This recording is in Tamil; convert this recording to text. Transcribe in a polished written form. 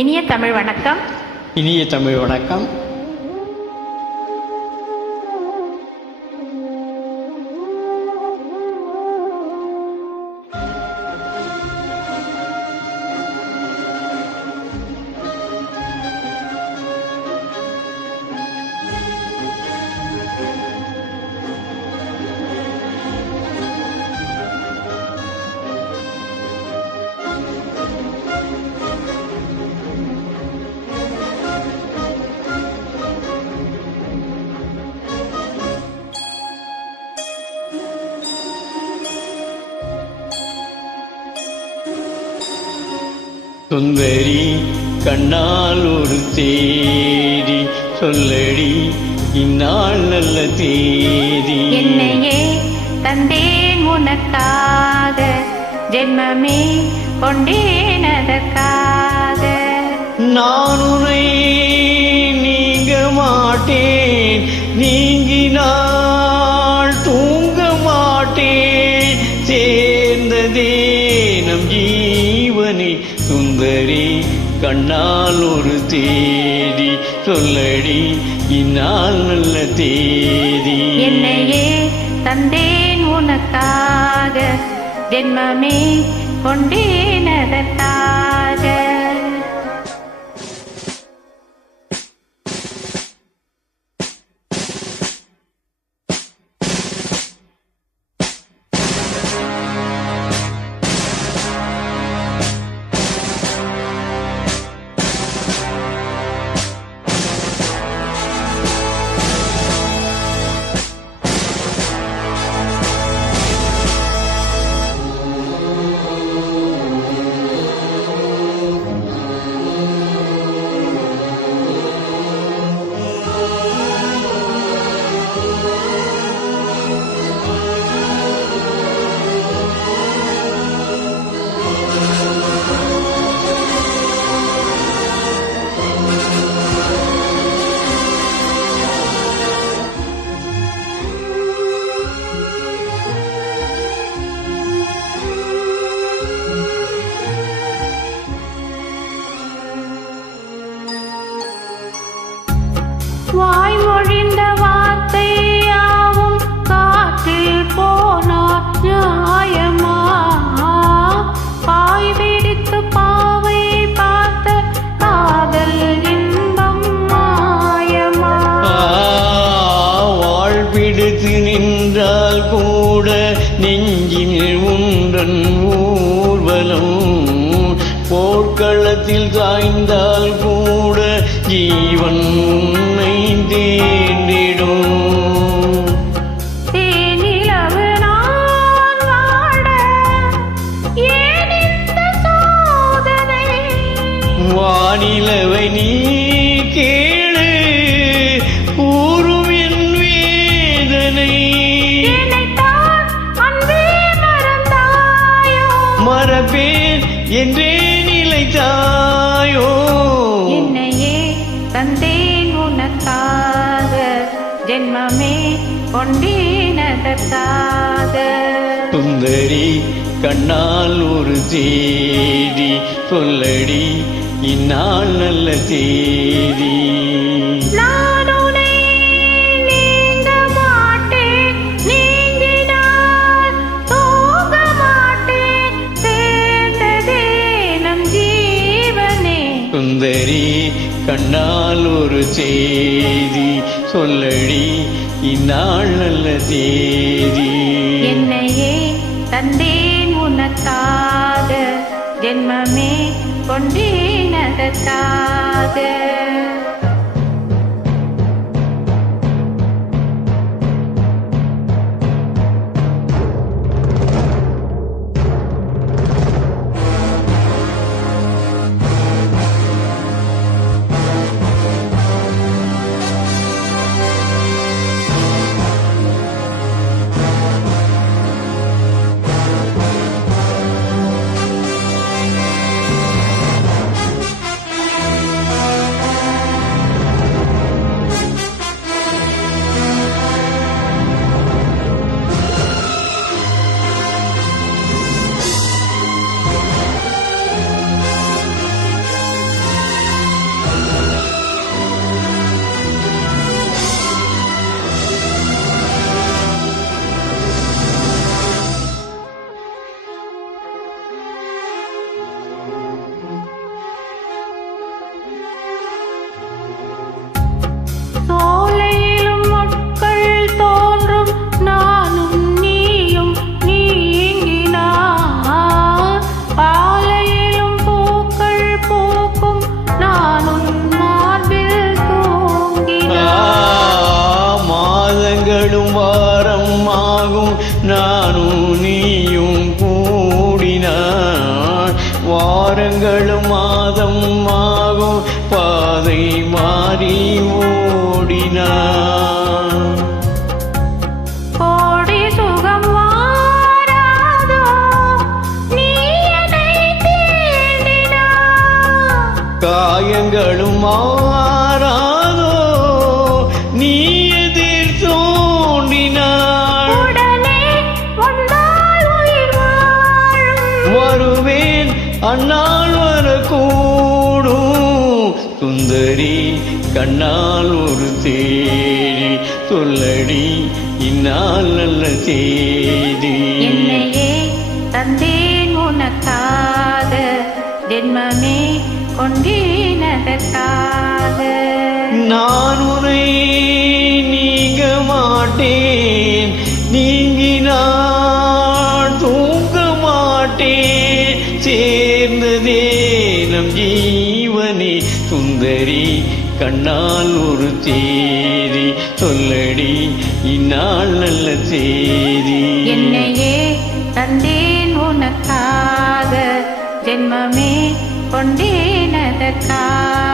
இனிய தமிழ் வணக்கம். இனிய தமிழ் வணக்கம். சுந்தரி கண்ணால் ஒரு தேடி சொல்லடி இந்நாள் நல்ல தேதி. என்னையே தந்தேன் உனக்காக, ஜென்மமே கொண்டேன் அதற்காக. நான் உன்னை நீங்க மாட்டேன், நீங்கினால் தூங்க மாட்டேன். சேர்ந்ததே நம் ஜீவனே சுந்தரி கண்ணால் ஒரு தேடி சொல்லடி இந்நாள் நல்ல தேதி. என்னையே தந்தேன் உனக்காக, ஜென்மமே கொண்டேன் அதற்காக. வாய்மொழிந்த வார்த்தை யாவும் காற்றில் போனார் நியாயமா? பாய் பிடித்து பாவை பார்த்த காதல் இன்பம் மாயமா? வாழ் பிடித்து நின்றால் கூட நெஞ்சில் உன்றன் ஊர்வலம், போர்க்களத்தில் சாய்ந்தால் கூட ஜீவன் உன்னை தேடிடும். தேனிலவு நான் வாட ஏன் இந்த சோதனை? வானிலவை நீ கேளு கூறும் என் வேதனை. என்னைத்தான் அன்பே மறந்தாயோ? மறப்பேன் என்றே நிலைத்தாயோ? என்னையே தந்தேன் உனக்காக, ஜென்மமே கொண்டேன் அதற்காக. சுந்தரி கண்ணால் ஒரு தேடி சொல்லடி இந்நாள் நல்ல தேதி. நான் உன்னை நீங்க மாட்டேன், நீங்கினால் தூங்க மாட்டேன். சேர்ந்ததே நம் ஜீவனே. சுந்தரி கண்ணால் ஒரு செய்தி சொல்லடி இந்நாள் நல்ல தேதி. என்னையே தந்தேன் உனக்காக, ஜென்மமே கொண்டேன் அதற்காக. வாரங்களும் மாதம் ஆகும் பாதை மாறி ஓடினான். கோடி சுகம் வாராதோ நீ என்னை தேடினாய். காயங்களும் மாறாதோ நீ எதிர் தோன்றினாய். உடனே வந்தால் உயிர் வாழும். வருவேன் அந்நாள் வரக்கூடும். சுந்தரி கண்ணால் ஒரு தேடி சொல்லடி இந்நாள் நல்ல செய்தி. என்னையே தந்தேன் உனக்காக ஜென்மமே கொண்டேனதற்காக. நான் உன்னை நீங்க மாட்டேன், நீங்கினால் தூங்க மாட்டேன். சேர்ந்ததே நம் ஜீவனே. சுந்தரி கண்ணால் ஒரு தேதி சொல்லடி இந்நாள் நல்ல செய்தி. என்னையே தந்தேன் உனக்காக ஜென்மமே கொண்டேனதற்காக.